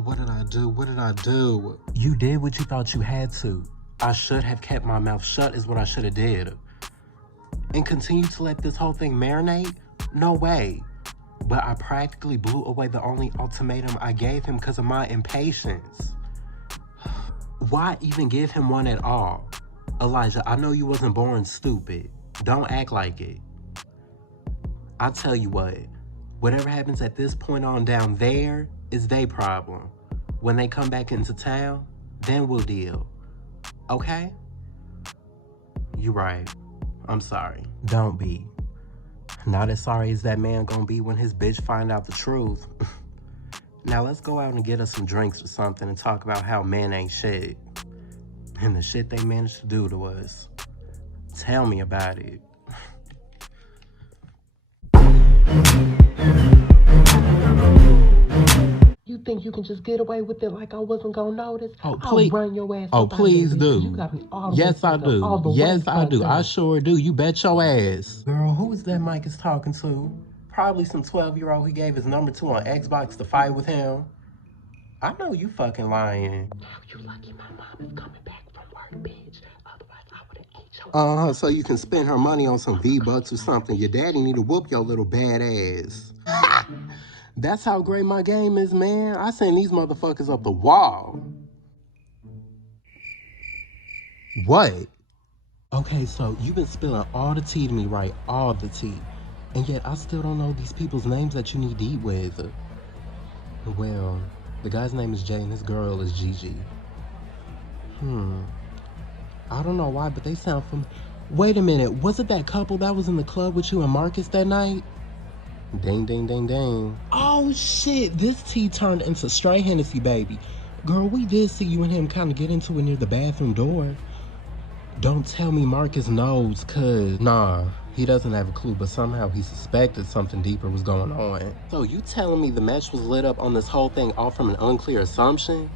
what did I do? What did I do? You did what you thought you had to. I should have kept my mouth shut is what I should have did. And continue to let this whole thing marinate? No way. But I practically blew away the only ultimatum I gave him because of my impatience. Why even give him one at all? Elijah, I know you wasn't born stupid. Don't act like it. I'll tell you what, whatever happens at this point on down there is their problem. When they come back into town, then we'll deal. Okay? You're right. I'm sorry. Don't be. Not as sorry as that man gonna be when his bitch find out the truth. Now let's go out and get us some drinks or something and talk about how men ain't shit. And the shit they managed to do to us. Tell me about it. You think you can just get away with it like I wasn't gonna notice? Oh, please. I'll run your ass. Oh, please do. You got me all yes, I do. Yes, I do. I sure do. You bet your ass. Girl, who is that Mike is talking to? Probably some 12-year-old he gave his number to on Xbox to fight with him. I know you fucking lying. Now you lucky my mom is coming back from work, bitch. Otherwise, I would've ate your so you can spend her money on some V-Bucks or something. Your daddy need to whoop your little bad ass. That's how great my game is, man. I send these motherfuckers up the wall. What? Okay, so you've been spilling all the tea to me, right? All the tea. And yet I still don't know these people's names that you need to eat with. Well, the guy's name is Jay and his girl is Gigi. I don't know why, but they sound familiar. Wait a minute, was it that couple that was in the club with you and Marcus that night? Ding, ding, ding, ding. Oh, shit. This tea turned into straight Hennessy, baby. Girl, we did see you and him kind of get into it near the bathroom door. Don't tell me Marcus knows, cause... Nah, he doesn't have a clue, but somehow he suspected something deeper was going on. So you telling me the match was lit up on this whole thing all from an unclear assumption?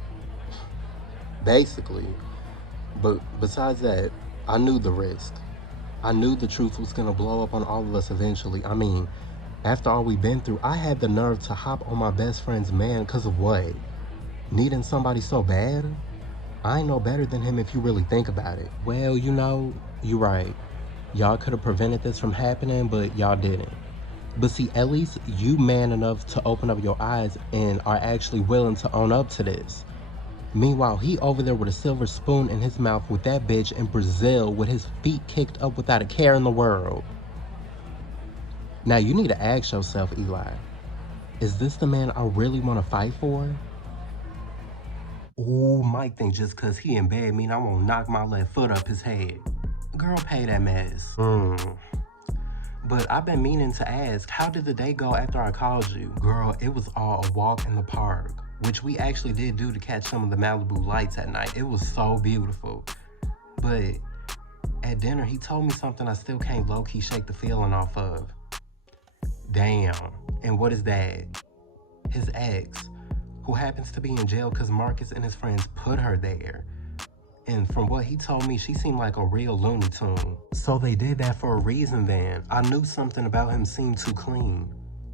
Basically. But besides that, I knew the risk. I knew the truth was gonna blow up on all of us eventually. I mean... After all we've been through, I had the nerve to hop on my best friend's man because of what? Needing somebody so bad? I ain't no better than him if you really think about it. Well, you know, you're right. Y'all could have prevented this from happening, but y'all didn't. But see, at least you man enough to open up your eyes and are actually willing to own up to this. Meanwhile, he over there with a silver spoon in his mouth with that bitch in Brazil with his feet kicked up without a care in the world. Now, you need to ask yourself, Eli, is this the man I really want to fight for? Ooh, Mike think just because he in bed mean I won't knock my left foot up his head. Girl, pay that mess. But I've been meaning to ask, how did the day go after I called you? Girl, it was all a walk in the park, which we actually did do to catch some of the Malibu lights at night. It was so beautiful. But at dinner, he told me something I still can't low-key shake the feeling off of. Damn. And what is that? His ex, who happens to be in jail because Marcus and his friends put her there. And from what he told me, she seemed like a real Looney Tune. So they did that for a reason then. I knew something about him seemed too clean.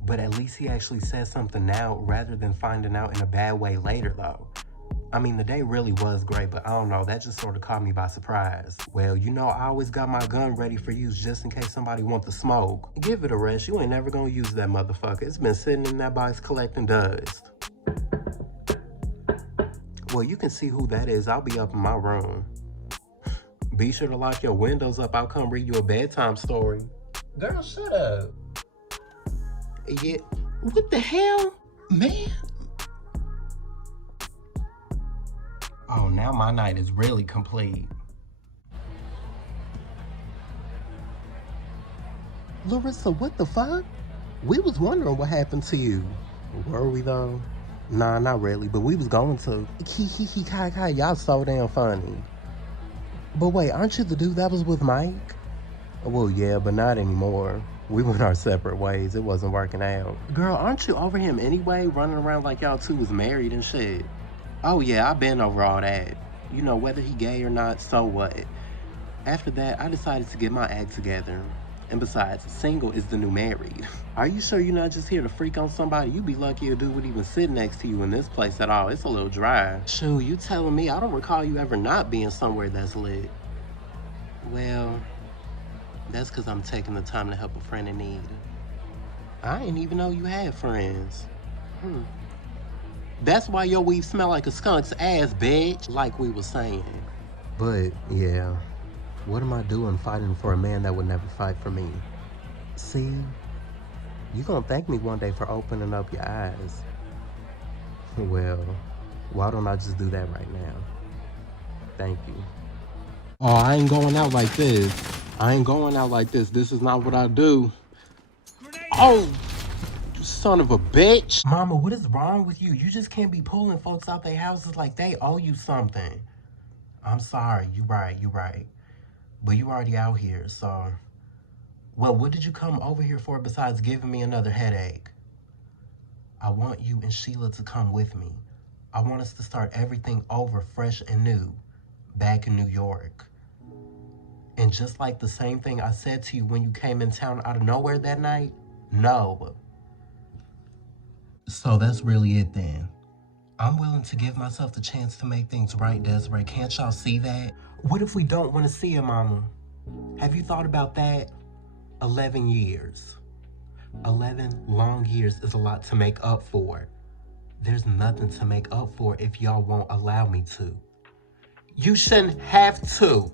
But at least he actually said something now rather than finding out in a bad way later though. I mean, the day really was great, but I don't know, that just sort of caught me by surprise. Well, you know, I always got my gun ready for use just in case somebody want the smoke. Give it a rest, you ain't never gonna use that motherfucker. It's been sitting in that box collecting dust. Well, you can see who that is. I'll be up in my room. Be sure to lock your windows up. I'll come read you a bedtime story. Girl, shut up. Yeah, what the hell? Man. Oh, now my night is really complete. Larissa, what the fuck? We was wondering what happened to you. Were we though? Nah, not really, but we was going to. Kai, y'all so damn funny. But wait, aren't you the dude that was with Mike? Well, yeah, but not anymore. We went our separate ways. It wasn't working out. Girl, aren't you over him anyway? Running around like y'all two was married and shit. Oh yeah, I've been over all that. You know, whether he gay or not, so what? After that, I decided to get my act together. And besides, single is the new married. Are you sure you're not just here to freak on somebody? You be lucky a dude would even sit next to you in this place at all. It's a little dry. Shoot, you telling me I don't recall you ever not being somewhere that's lit. Well, that's because I'm taking the time to help a friend in need. I didn't even know you had friends. That's why your weave smell like a skunk's ass, bitch. Like we were saying. But, yeah. What am I doing fighting for a man that would never fight for me? See? You gonna thank me one day for opening up your eyes. Well, why don't I just do that right now? Thank you. Oh, I ain't going out like this. I ain't going out like this. This is not what I do. Oh, you son of a bitch. Mama, what is wrong with you? You just can't be pulling folks out their houses like they owe you something. I'm sorry. You right. But you already out here, so... Well, what did you come over here for besides giving me another headache? I want you and Sheila to come with me. I want us to start everything over fresh and new, back in New York. And just like the same thing I said to you when you came in town out of nowhere that night, no. So that's really it then. I'm willing to give myself the chance to make things right, Desiree. Can't y'all see that? What if we don't want to see it, Mama? Have you thought about that? 11 years. 11 long years is a lot to make up for. There's nothing to make up for if y'all won't allow me to. You shouldn't have to.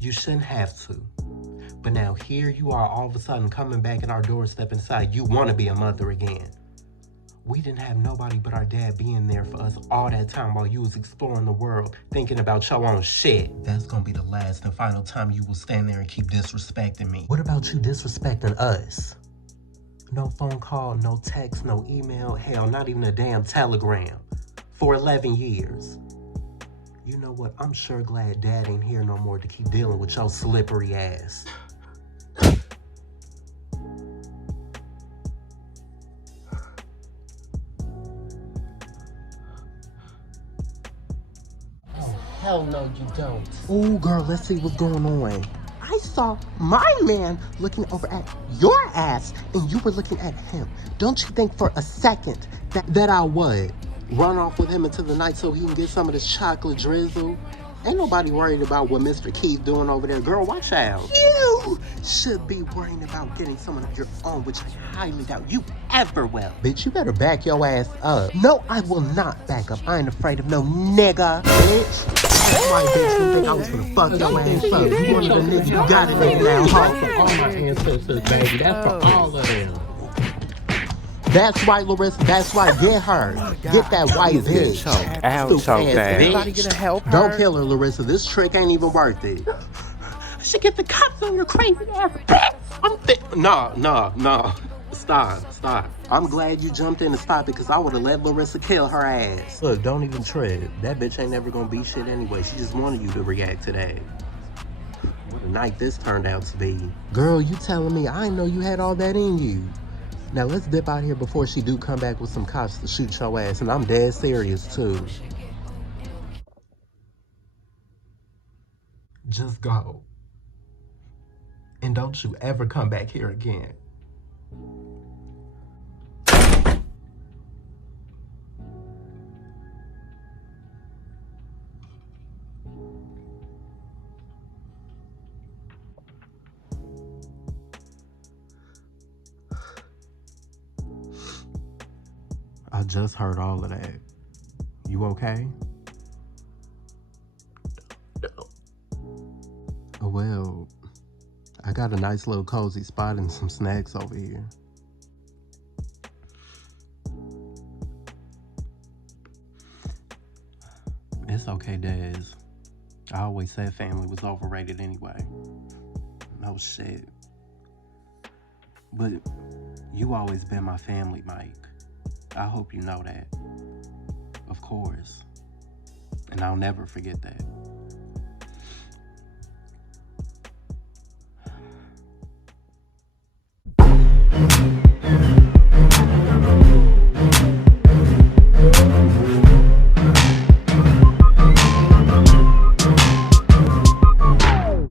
You shouldn't have to. But now here you are all of a sudden coming back at our doorstep inside. You want to be a mother again. We didn't have nobody but our dad being there for us all that time while you was exploring the world, thinking about your own shit. That's gonna be the last and final time you will stand there and keep disrespecting me. What about you disrespecting us? No phone call, no text, no email, hell, not even a damn telegram. For 11 years. You know what? I'm sure glad Dad ain't here no more to keep dealing with your slippery ass. Hell no, you don't. Ooh, girl, let's see what's going on. I saw my man looking over at your ass, and you were looking at him. Don't you think for a second that I would run off with him into the night so he can get some of this chocolate drizzle? Ain't nobody worried about what Mr. Keith doing over there. Girl, watch out. You should be worrying about getting someone of your own, which I highly doubt you ever will. Bitch, you better back your ass up. No, I will not back up. I ain't afraid of no nigga, bitch. That's why, bitch, you think I was gonna fuck your ass up. You one of the niggas, you got it in now, huh? For all my ancestors, baby. That's for all of them. That's right, Larissa. That's right. Get her. Get that white bitch. Anybody gonna help her? Don't kill her, Larissa. This trick ain't even worth it. I should get the cops on your crazy ass bitch. No. Stop. I'm glad you jumped in and stopped it because I would have let Larissa kill her ass. Look, don't even trip. That bitch ain't never gonna be shit anyway. She just wanted you to react to that. What a night this turned out to be. Girl, you telling me I didn't know you had all that in you. Now let's dip out here before she do come back with some cops to shoot your ass, and I'm dead serious too. Just go. And don't you ever come back here again. I just heard all of that. You okay? Well, I got a nice little cozy spot and some snacks over here. It's okay, Des. I always said family was overrated anyway. No shit. But you always been my family, Mike. I hope you know that. Of course. And I'll never forget that.